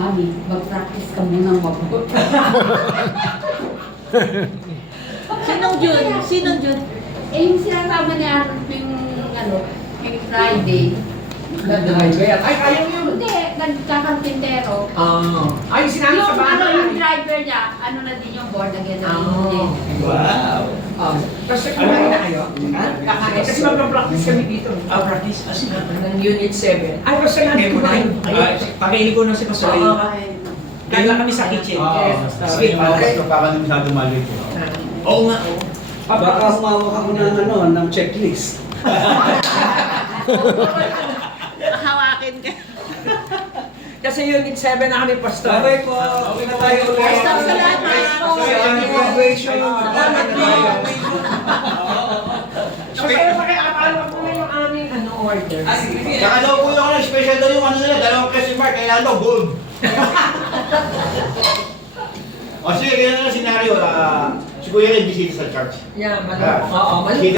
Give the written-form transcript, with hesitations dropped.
Mami, mag-practice ka munang mabuti. Sinong June? Sinong June? Eh, yung sinasama niya yung, yung Friday. Driver. Ay, kaya mo yun. Hindi, nagkakarpintero. Ay, sinabi sa bahay. Yung driver niya, na din yung board again. Wow. Tapos kakain na kayo? Kakain. Kasi mag-practice kami dito. Practice as na. Ng Unit 7. Ay, basta nga Kaya kumain. pakainin ko na si Pastor. Kain lang kami sa kitchen. Sige, Okay. Baka na masyado maliit. Oo nga. Baka humawak ako ng checklist. Hawakin ka. Kasi Unit 7 na kami, Pastor. Bye-bye po. Okay na tayo ulit. Pastor, salamat po. Graduation. Salamat po. Kaya pakiapalo ko na yung aming order. Saka daw po yung special daw yung nila, dalawang question mark, kailangan daw gold. O sige, ganyan na lang scenario. Si Kuya Red bisita sa church. Yeah, Ah. oo, mali.